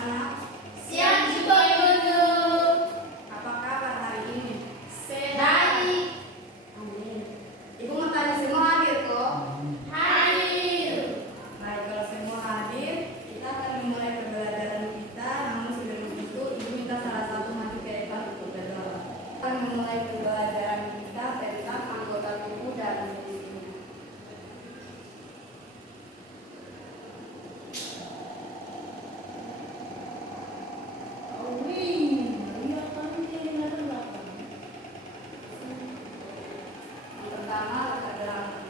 anak-anak? Siap juga Ibu. Apa kabar hari ini? Baik. Amin. Ibu mau tanya semua hadir kok? Hadir. Baik, kalau semua hadir, kita akan memulai pembelajaran kita. Namun sebelum itu, Ibu minta salah satu maju ke depan untuk berdoa. Kita akan memulai pembelajaran kita tentang anggota tubuh dan fungsinya. Pertama adalah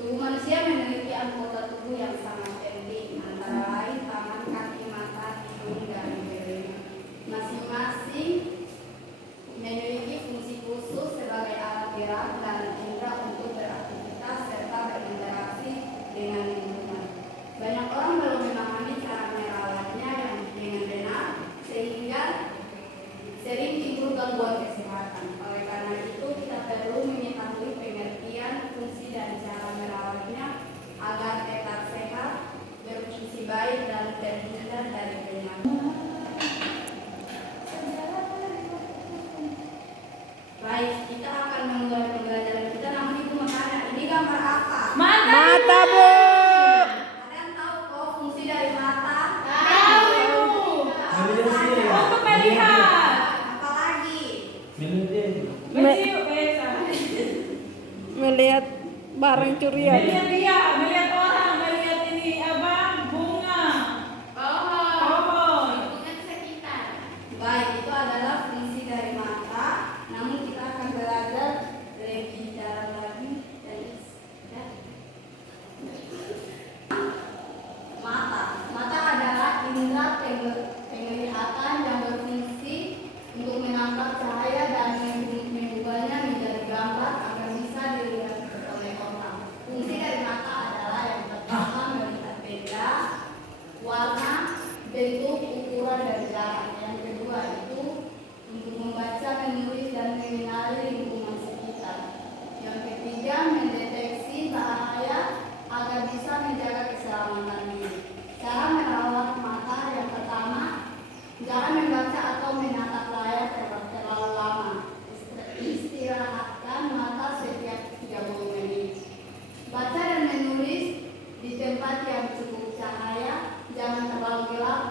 tubuh manusia memiliki anggota tubuh yang sangat penting, antara lain tangan, kaki, mata, hidung, dan telinga. Masing-masing memiliki fungsi khusus sebagai alat gerak dan indera untuk beraktivitas serta berinteraksi dengan lingkungan. Banyak orang belum memahami cara merawatnya yang dengan benar, sehingga sering timbul gangguan kesehatan. Oleh karena itu, kita perlu mengetahui pengertian, fungsi, dan cara merawatnya agar tetap sehat, berfungsi baik, dan terhindar dari penyakit. Baik, kita akan memulai pembelajaran kita. Namun Ibu mau tanya, ini gambar apa? Mata, Bu. Ada yang tahu kok fungsi dari mata? Tahu Ibu. Apa saja? Untuk melihat. Apalagi? Melihat barang curian. Melihat orang, melihat ini apa? Bunga. Pohon. Lingkungan sekitar. Baik, itu adalah fungsi dari mata. Namun kita akan belajar lebih dalam lagi dari ya. Mata adalah indera penglihatan yang berfungsi untuk menangkap cahaya dan mengubahnya menjadi gambar agar bisa dilihat oleh orang. Fungsi dari mata adalah yang pertama melihat benda, warna, bentuk, ukuran, dan jarak. Yang kedua itu untuk membaca, menulis, dan mengenali lingkungan sekitar. Yang ketiga mendeteksi bahaya agar bisa menjaga keselamatan diri. Cara merawat mata yang pertama, jangan membaca atau menatap layar terlalu lama. Istirahatkan mata setiap 30 menit. Baca dan menulis di tempat yang cukup cahaya, jangan terlalu gelap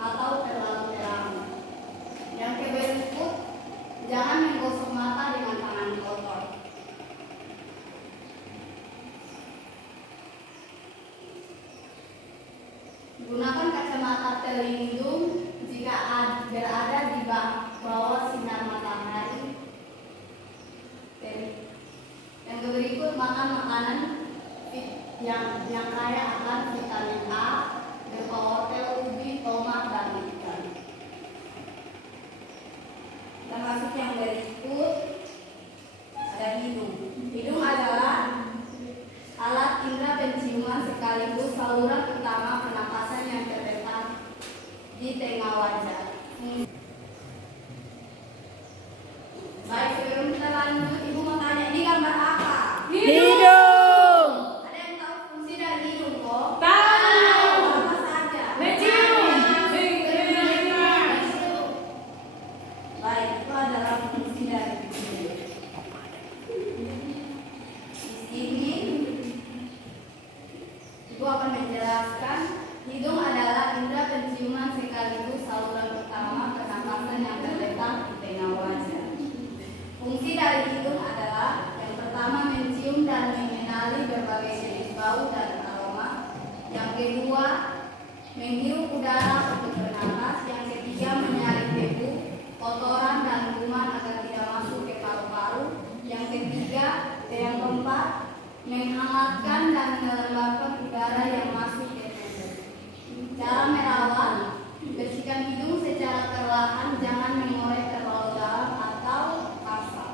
atau terlalu terang. Yang berikut, jangan menggosok mata dengan tangan kotor. Gunakan kacamata pelindung jika berada di bawah sinar matahari. Yang berikut, makan makanan yang kaya akan vitamin A, berupa wortel, ubi, tomat, dan ikan. Kita masuk yang berikut, ada hidung. Hidung adalah alat indera penciuman sekaligus saluran utama pernapasan yang terletak di tengah wajah. Baik, sebelum kita lanjut, Ibu mau tanya, ini gambar apa? Hidung. Ada yang tahu fungsi dari hidung kok? Tahu. Apa saja? Mencium. Mencium. Baik, itu adalah fungsi dari hidung. Di sini Ibu akan menjelaskan, hidung adalah indera penciuman sekaligus saluran utama pernapasan yang terletak di tengah wajah. Fungsi dari hidung adalah yang pertama mencium dan mengenali berbagai jenis bau dan aroma. Yang kedua, menghirup udara untuk bernapas. Yang ketiga, menyaring debu, kotoran, dan kuman agar tidak masuk ke paru-paru. Yang keempat, menghangatkan dan melembabkan udara yang masuk ke tubuh. Cara merawat, bersihkan hidung secara perlahan, jangan mengorek terlalu dalam atau kasar.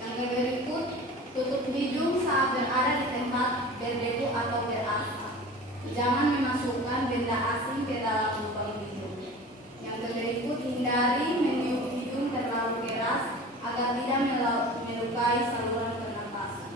Yang berikut, tutup hidung saat berada di tempat berdebu atau berasap. Jangan memasukkan benda asing ke dalam lubang hidung. Yang berikut, hindari meniup hidung terlalu keras agar tidak melukai saluran pernapasan.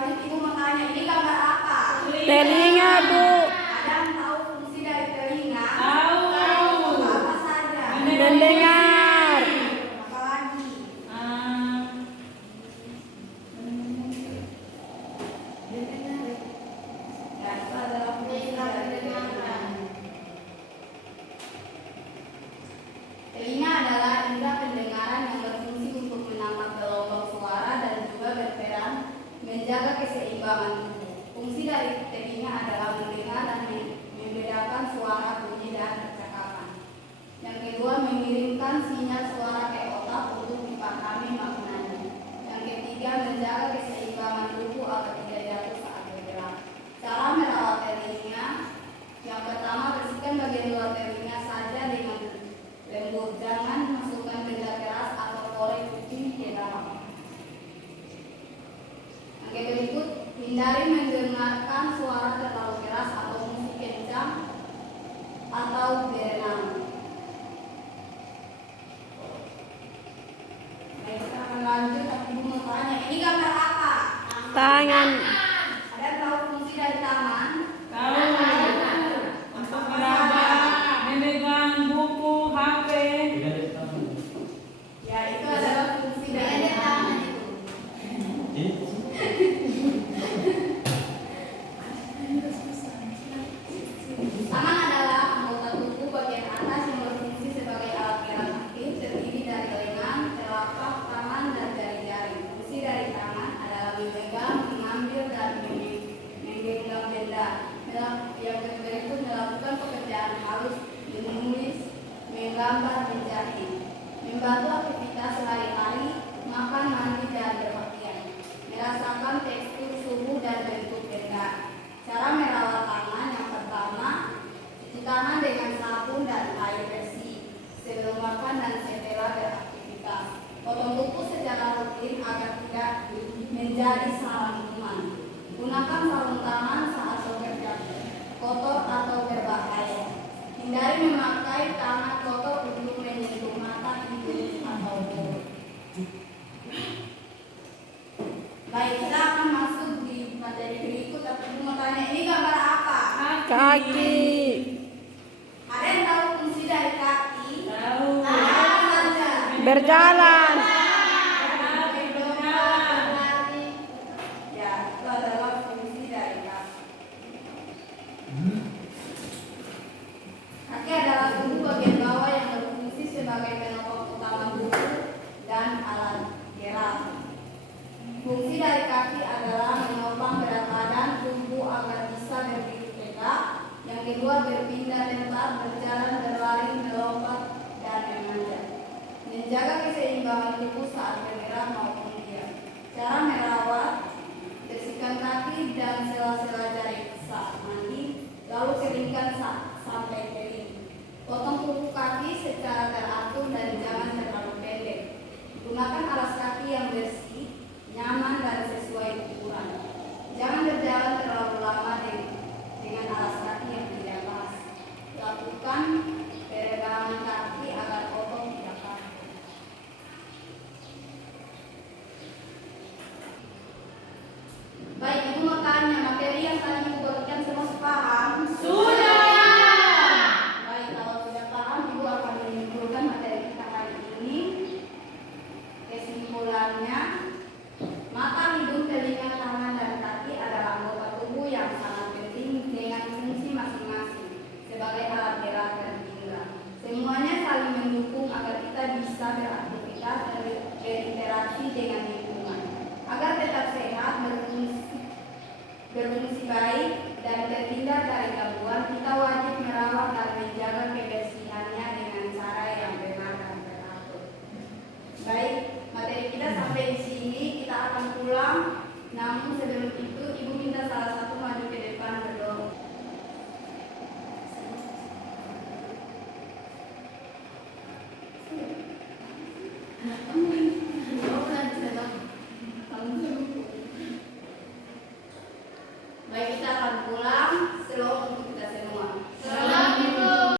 lanjut ibu makanya ini gambar apa? Telinga, Bu. Ada yang tahu fungsi dari telinga? Tahu. Apa saja? Mendengar. Apa lagi? Ya, itu adalah fungsi dari telinga. Telinga adalah indera pendengaran yang berfungsi untuk menangkap gelombang suara dan juga berperan menjaga keseimbangan tubuh. Fungsi dari telinga adalah mendengar dan membedakan suara, bunyi, dan percakapan. Yang kedua, mengirimkan sinyal suara ke otak untuk dipahami maknanya. Yang ketiga, menjaga keseimbangan tubuh agar tidak jatuh saat bergerak. Cara merawat telinga: yang pertama, bersihkan bagian luar telinga saja dengan lembut. Jangan masukkan benda keras atau korek kucing ke dalam. Yang berikut, hindari mendengarkan suara terlalu keras atau musik kencang atau berenang. Baik, kita akan lanjut. Ibu mau tanya, ini gambar apa? Tangan. Ada yang tahu fungsi dari tangan? Tahu. Untuk meraba, memegang buku, HP. Ya, itu adalah fungsi dari tangan itu. Tangan adalah anggota tubuh bagian atas yang berfungsi sebagai alat gerak aktif, terdiri dari lengan, telapak tangan, dan jari-jari. Fungsi dari tangan adalah memegang, mengambil, dan menggenggam benda. Yang berikut melakukan pekerjaan halus, menulis, menggambar, menjahit, membantu aktivitas sehari-hari, makan, mandi, dan berpakaian, merasakan tekstur, suhu, dan bentuk benda. Cara merawat tangan: yang pertama, cuci tangan dengan sabun dan air bersih sebelum makan dan setelah beraktivitas. Potong kuku secara rutin agar tidak menjadi sarang kuman. Gunakan sarung tangan saat bekerja kotor atau berbahaya. Hindari memakai tangan kotor untuk menyentuh mata, hidung, atau mulut. Baik, kita akan masuk di materi berikut. Tapi ibu mau tanya, ini gambar apa? Kaki. Ada yang tahu fungsi dari kaki? Tahu. Apa saja? Berjalan. Ya, itu adalah fungsi dari kaki. Kaki adalah tubuh bagian bawah yang berfungsi sebagai penopang utama tubuh dan alat gerak. Fungsi dari kaki adalah menopang berat badan tubuh agar bisa berdiri tegak. Yang kedua, berpindah tempat, berjalan, berlari, melompat, dan memanjat. Menjaga keseimbangan tubuh saat bergerak maupun diam. Cara merawat: bersihkan kaki dan sela-sela jari saat mandi, lalu keringkan sampai kering. Potong kuku kaki secara teratur dan jangan terlalu pendek. Gunakan alas kaki yang bersih, nyaman, dan sesuai ukuran. Jangan berjalan terlalu lama dengan alas kaki yang tidak pas. Lakukan peregangan kaki agar otot tidak kaku. Baik, ibu mau tanya, materi yang tadi ibu berikan semua sepaham? Baik, kalau sudah paham, ibu akan menyimpulkan materi kita hari ini. Kesimpulannya, mata, hidung, telinga, tangan, dan kaki adalah anggota tubuh yang sangat penting dengan fungsi masing-masing sebagai alat gerak dan indera. Semuanya saling mendukung agar kita bisa beraktivitas dan berinteraksi dengan lingkungan. Agar tetap sehat, berfungsi baik, dan terhindar dari gangguan, kita wajib merawat dan menjaga kebersihannya dengan cara yang benar dan teratur. Baik, materi kita sampai di sini, kita akan pulang. Namun sebelum itu, ibu minta salah satu maju ke depan berdoa. Nah,